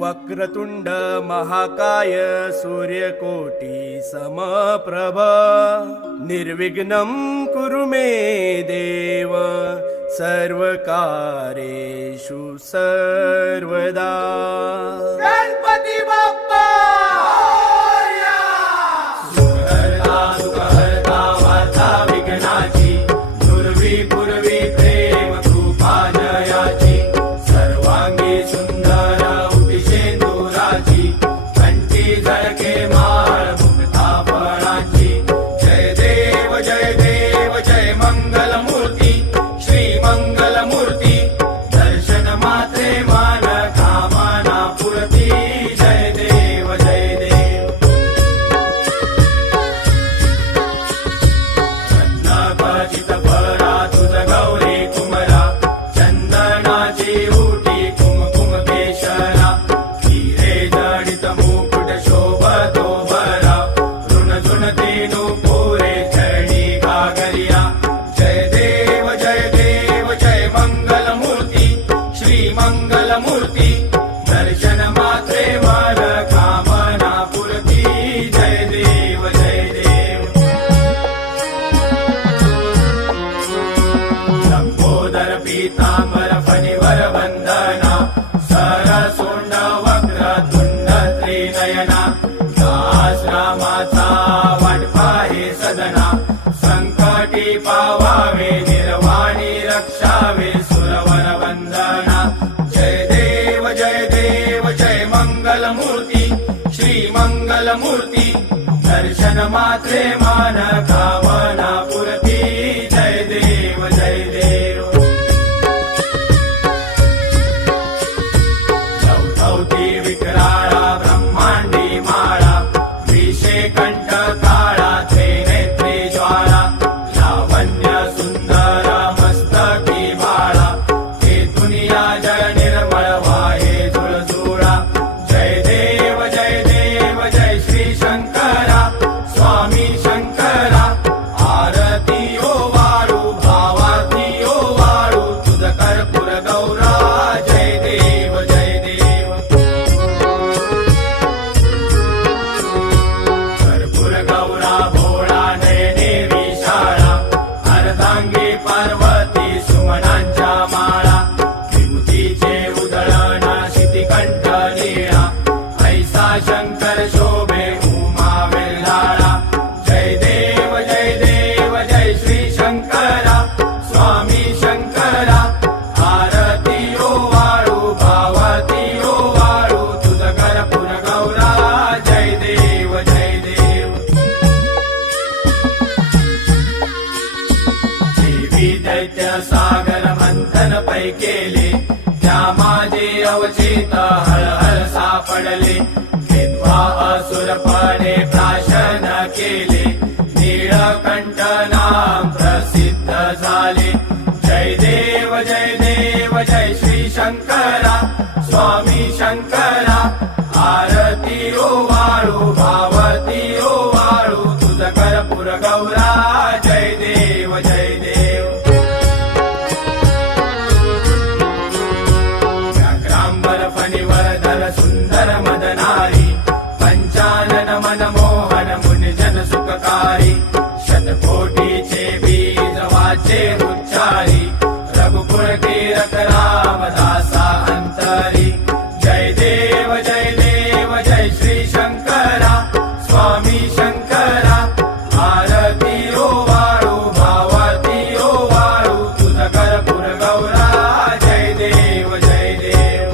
वक्रतुंड महाकाय सूर्यकोटी समप्रभ निर्विघ्नं कुरु मे देव सर्वकार्येषु सर्वदा। गणपती बाप्पा सुखहर्ता सुखहर्ता वार्ता विघ्नाची दुर्वी पूर्वी प्रेम कृपा जयाची सर्वांगी सुंदर उपिशेंदुराची कंठी झळके माळ मुक्ता फळाची। जय देव जय देव जय मंगल मूर्ती श्री मंगल मूर्ती दर्शन मात्रे मान कामना पूर्ती। जय देव जय देव रत्नाखचित भरा तुझ गौरी कुमरा चंदनाची उटी कुमकुम केशरा हिरे जडित मुकुट शोभतो भरा ऋण झुण तेनु पुरे चरणी गागरिया। जय देव जय देव जय मंगल मूर्ती श्री मंगल मूर्ती दर्शन मात्रे मन कामना पूर्ती। जय देव जय देव लंबोदर पीतांबर फणिवर वंदना सरसोंड वक्रतुंड त्रिनयना दास रामाचा वाटपा हे सदना संकटी पावावे निर्वाणी रक्षावे सुरवर वंदना। जय देव जय देव जय मंगल मूर्ती श्री मंगल मूर्ती दर्शन मात्रे मान कामना पूर्ती। जय देव जय देव चौथौती विक्राळा ब्रह्मांडी माळा विषे कंठ काळा त्रिनेत्री ज्वाळा लावण्य सुंदर मस्तकी बाळा हे दुनिया जय निर्मळ वाहे झुळझुळा। जय देव जय देव जय श्री शंकरा स्वामी शंकरा आरती ओ वाळू भावाती ओ वाळू तुझ कर्पूर गौरा। जय देव जय देव कर्पूर गौरा भोळा नयने विशाळा अर्धांगी पार्वती सुमनांच्या माळा विभूतीचे उधळण शितिकंठ लीळा ऐसा शंकर शोभे उमा वेल्हाळा। जय देव जय देव जय श्री शंकरा स्वामी शंकरा आरती ओ वाळू भावती ओ वाळू तुझ कर्पूर गौरा। जय देव जय देव देवी दैत्य सागर मंथन पै केले त्या माझे अवचित हळहळ सापडले विद्वा असुरपणे प्राशन केले नीळकंठ नाम प्रसिद्ध झाले। जय देव जय देव जय श्री शंकरा स्वामी शंकरा आरती ओ वाळू भावती ओ वाळू तुझ कर्पूर गौरा। जय देव जय देव व्याघ्रांबर फणिवरधर सुंदर मदनारी पंचानन मनमोहन मुनिजन सुखकारी शतकोटीचे बीज वाचे उच्चारी रघुकुल कीरक रामदासा अंतरी। जय देव जय देव जय श्री शंकरा स्वामी शंकरा आरती ओ वाळू भावती ओ वाळू तुझ कर्पूर गौरा। जय देव जय देव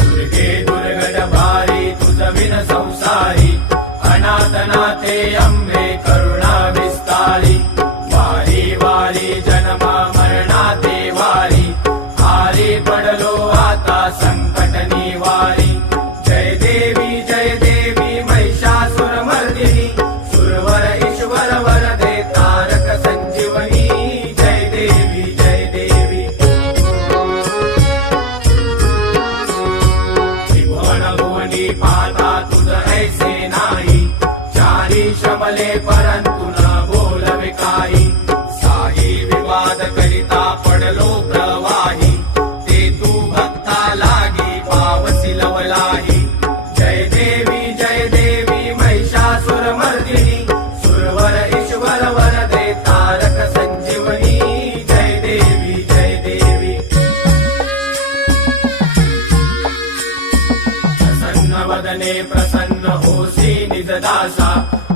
दुर्गे दुर्गड भारी तुझ विन संसारी अनाथनाथे अंबे करुणा विस्तारी वारी वारी जन्म मरणाते वारी आरी पडलो आता संकट निवारी। जय देवी महिषासुर मर्दिनी सुरवर ईश्वर वरदे तारक संजीवनी। जय देवी जय देवी त्रिभुवन भुवनी पाता तुझ ऐसे नाही चारी शमले परंतु न बोलवे काही साई विवाद करिता पडलो प्रवाही दर्शने प्रसन्न होसी निजदासा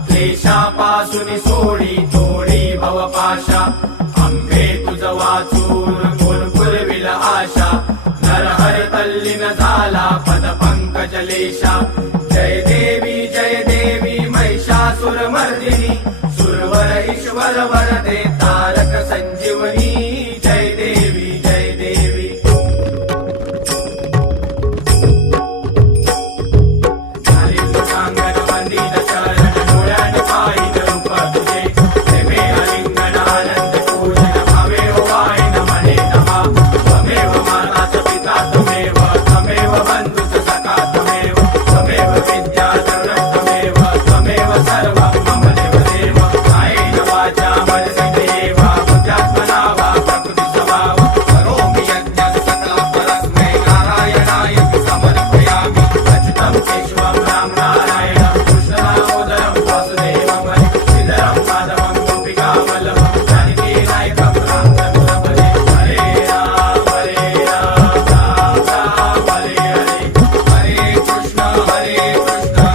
क्लेशापासून सोडी तोडी भवपाशा आंबे तुझ वाचून कोण पुरविल आशा नरहर तल्लीन झाला पद पंकजलेशा जय देवी महिषासुरमर्दिनी सुरवर ईश्वर वरदे तारक संजीवनी जय देवी झाली लोकांगण वंदित शरण डोळ्याने पाहिलं रूप तुझे प्रेमे आलिंगन आनंद पूजन भावे हो वाहिन म्हणे नमा त्वमेव माताच पिता त्वमेव बंधुच सखा त्वमेव विद्याधर त्वमेव सर्वं मम देवदेव कायेन वाचा मनसेवा बुद्ध्यात्मना वा प्रकृती स्वभाव करोमि यज्ञं सकलं परस्मै नारायणाय समर्पयामि अच्युतं केशवं राम नारायणं कृष्णदामोदरं वासुदेवं श्रीधरं माधवं गोपिकावल्लभं जानकीनायकं रामचन्द्रं भजे हरे राम राम राम हरे हरे कृष्ण कृष्ण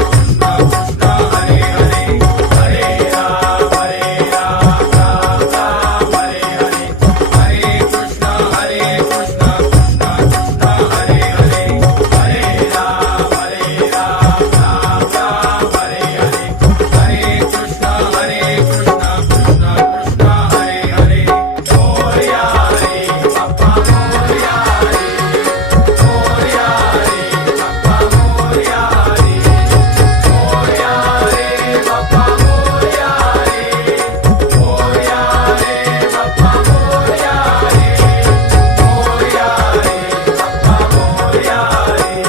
कृष्ण हरे हरे हरे राम राम राम हरे हरे कृष्ण कृष्ण कृष्ण हरे हरे हरे राम राम राम हरे हरे कृष्ण कृष्ण कृष्ण हरे हरे मोरया रे बाप्पा मोरया रे मोरया रे बाप्पा मोरया रे मोरया रे बाप्पा मोरया रे मोरया रे बाप्पा मोरया रे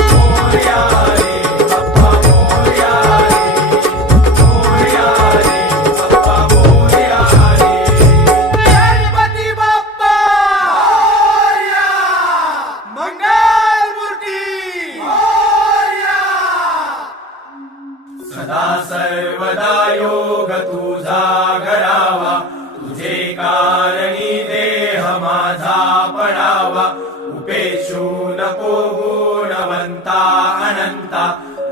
मोरया रे बाप्पा मोरया रे मोरया रे बाप्पा मोरया रे गणपती बाप्पा मोरया. मंगलमूर्ती मोरया. सदा सर्वदा योग तुझा घडावा तुझे कारणी देह माझा पडावा उपेशू नको गुणवंता अनंता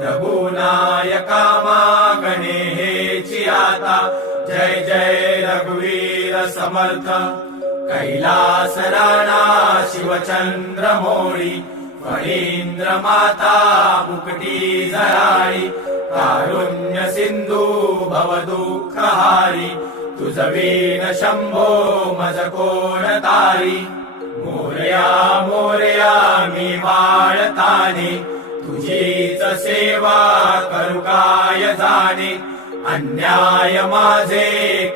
रघुनायका मागणे हेची आता जय जय रघुवीर समर्थ कैलास राणा शिवचंद्र मोळी फणींद्र माता मुकटी जराळी कारुण्य सिंधू भव दुःखहारी तुझ वीण शंभो मज कोण तारी मोरया मोरया मी बाळताने तुझीच सेवा करू काय जाणे अन्याय माझे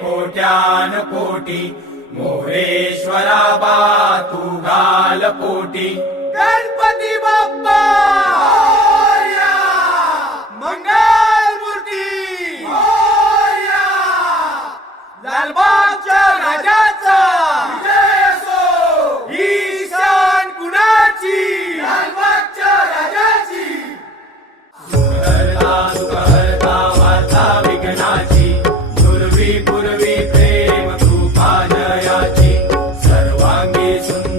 कोट्यान कोटी मोरेश्वरा बा तू घाल पोटी गणपती बाप्पा मोरया. मंगलमूर्ती मोरया. लालबागच्या राजाचा विजय असो. ईशान कुणाची लालबागच्या राजाची. सुखहर्ता सुखहर्ता वार्ता विघ्नाची पूर्वी प्रेम कृपा जयाची सर्वांगी सुंदर